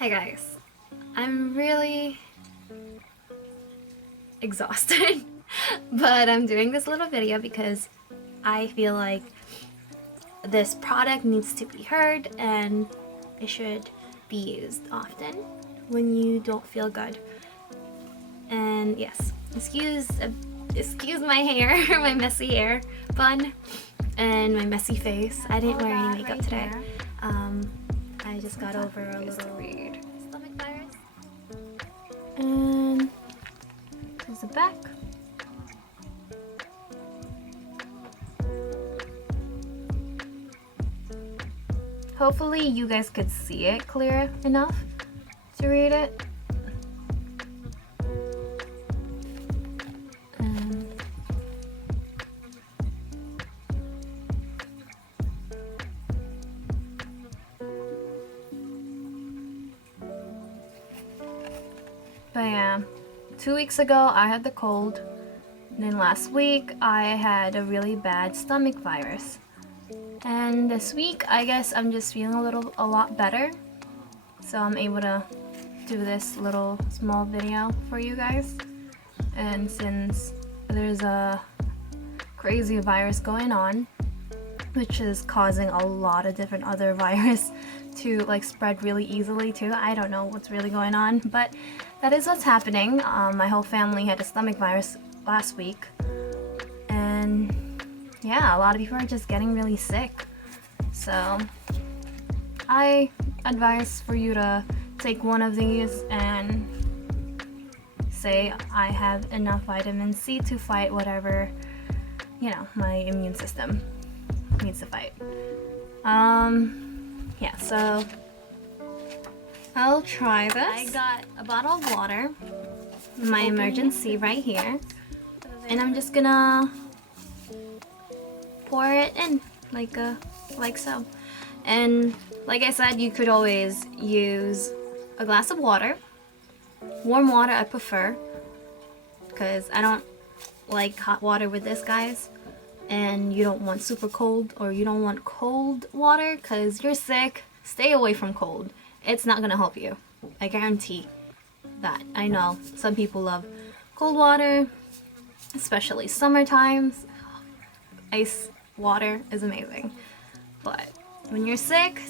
Hi guys, I'm really exhausted, but I'm doing this little video because I feel like this product needs to be heard and it should be used often when you don't feel good. And yes, excuse my hair, my messy hair bun, and my messy face. I didn't wear any makeup today. I just got over a little stomach virus. And here's the back. Hopefully you guys could see it clear enough to read it. But yeah, 2 weeks ago I had the cold, and then last week I had a really bad stomach virus. And this week I guess I'm just feeling a lot better, so I'm able to do this little small video for you guys. And since there's a crazy virus going on, which is causing a lot of different other virus to like spread really easily too. I don't know what's really going on, but that is what's happening. My whole family had a stomach virus last week, and yeah, a lot of people are just getting really sick. So I advise for you to take one of these and say I have enough vitamin C to fight whatever, my immune system needs to fight. Yeah, so I'll try this. I got a bottle of water, my Emergen-C right here, and I'm just gonna pour it in like so. And like I said, you could always use a glass of water. Warm water I prefer, because I don't like hot water with this, guys. And you don't want super cold, or you don't want cold water because you're sick. Stay away from cold. It's not gonna help you. I guarantee that. I know some people love cold water, especially summer times. Ice water is amazing. But when you're sick,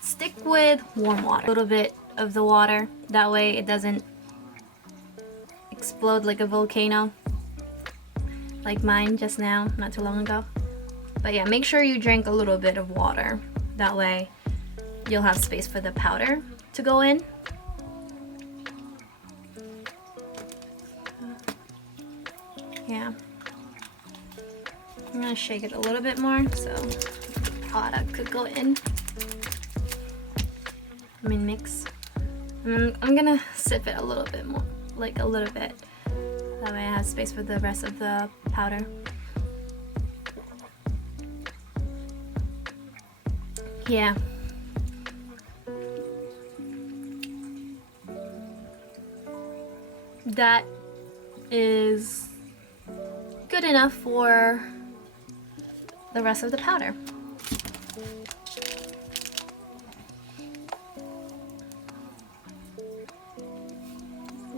stick with warm water. A little bit of the water. That way it doesn't explode like a volcano, like mine just now, not too long ago. But yeah, make sure you drink a little bit of water. That way you'll have space for the powder to go in. Yeah. I'm gonna shake it a little bit more so the product could go in. Mix. I'm gonna sip it a little bit more, like a little bit. That way I have space for the rest of the powder. Yeah. That is good enough for the rest of the powder. This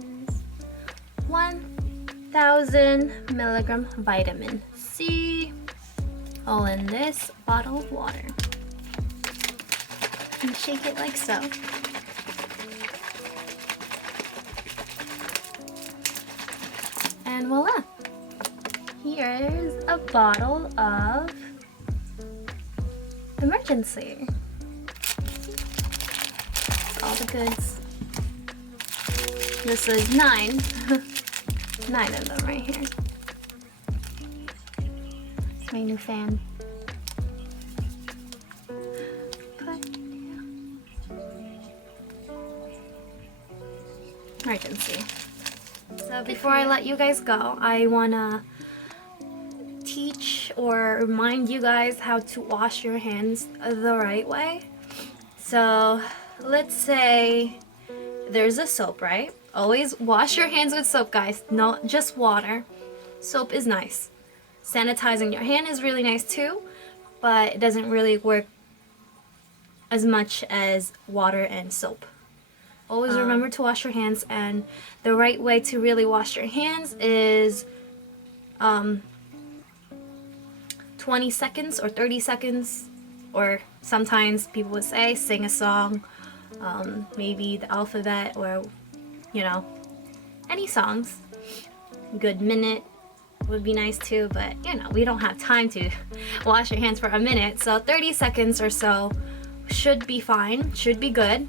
is 1,000 milligram vitamin C, all in this bottle of water. And shake it like so. And voila! Here's a bottle of Emergen-C. All the goods. This is 9. 9 of them right here. It's my new fan. Emergen-C. So before I let you guys go, I wanna teach or remind you guys how to wash your hands the right way. So let's say there's a soap, right? Always wash your hands with soap, guys, not just water. Soap is nice. Sanitizing your hand is really nice too, but it doesn't really work as much as water and soap. always remember to wash your hands, and the right way to really wash your hands is 20 seconds or 30 seconds, or sometimes people would say sing a song, maybe the alphabet, or you know, any songs. Good minute would be nice too, but you know, we don't have time to wash your hands for a minute, so 30 seconds or so should be fine, should be good.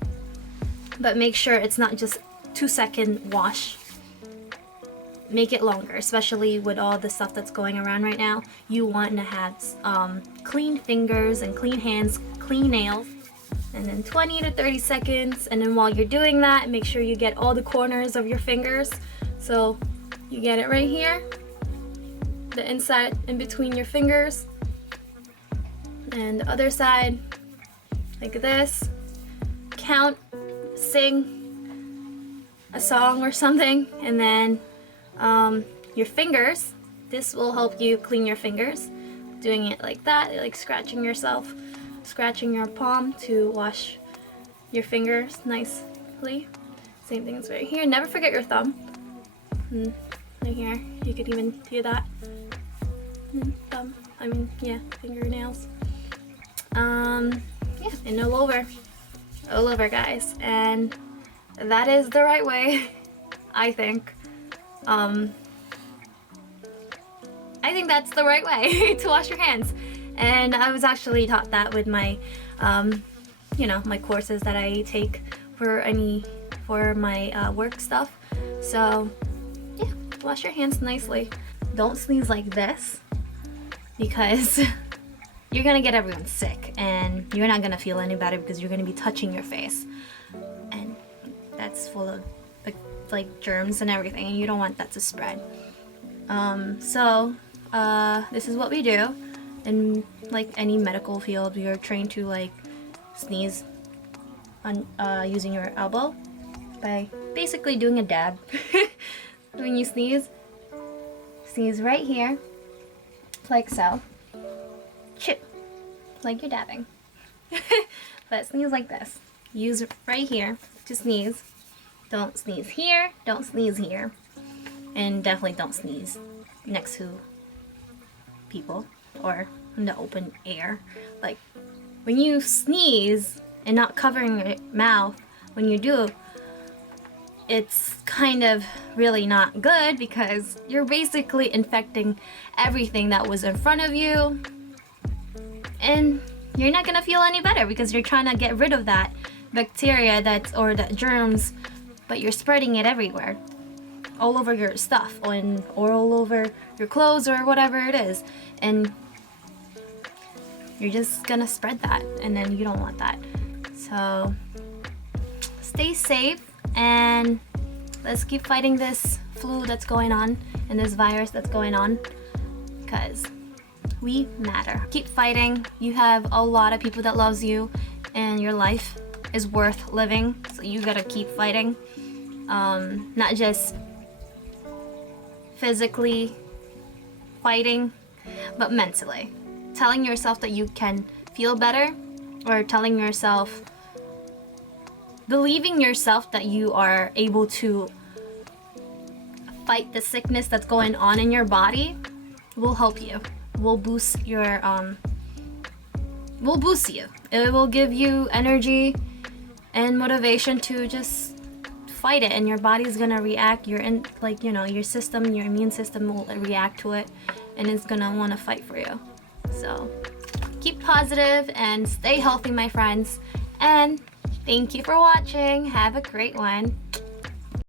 But make sure it's not just 2-second wash. Make it longer, especially with all the stuff that's going around right now. You want to have clean fingers and clean hands, clean nails. And then 20 to 30 seconds, and then while you're doing that, make sure you get all the corners of your fingers. So you get it right here, the inside in between your fingers, and the other side like this. Count, sing a song or something, and then your fingers. This will help you clean your fingers. Doing it like that, like scratching yourself, scratching your palm to wash your fingers nicely. Same thing as right here. Never forget your thumb. Right here, you could even do that. Thumb, fingernails. Yeah, and all over guys, and that is the right way. I think that's the right way to wash your hands. And I was actually taught that with my my courses that I take for my work stuff. So yeah, wash your hands nicely. Don't sneeze like this, because you're gonna get everyone sick, and you're not gonna feel any better because you're gonna be touching your face, and that's full of like germs and everything, and you don't want that to spread. This is what we do in like any medical field. We are trained to like sneeze on using your elbow by basically doing a dab. When you sneeze right here, like so. Chip, like you're dabbing. But sneeze like this. Use right here to sneeze. Don't sneeze here, don't sneeze here. And definitely don't sneeze next to people or in the open air. Like when you sneeze and not covering your mouth, when you do, it's kind of really not good, because you're basically infecting everything that was in front of you, and you're not gonna feel any better because you're trying to get rid of that bacteria or the germs, but you're spreading it everywhere, all over your stuff, or all over your clothes or whatever it is, and you're just gonna spread that, and then you don't want that. So stay safe, and let's keep fighting this flu that's going on and this virus that's going on, because we matter. Keep fighting. You have a lot of people that loves you, and your life is worth living, so you gotta keep fighting. Not just physically fighting, but mentally. Telling yourself that you can feel better, or telling yourself, believing yourself that you are able to fight the sickness that's going on in your body will help you. Will boost you. It will give you energy and motivation to just fight it, and your body's gonna react. Your system, your immune system will react to it, and it's gonna want to fight for you. So keep positive and stay healthy, my friends, and thank you for watching. Have a great one.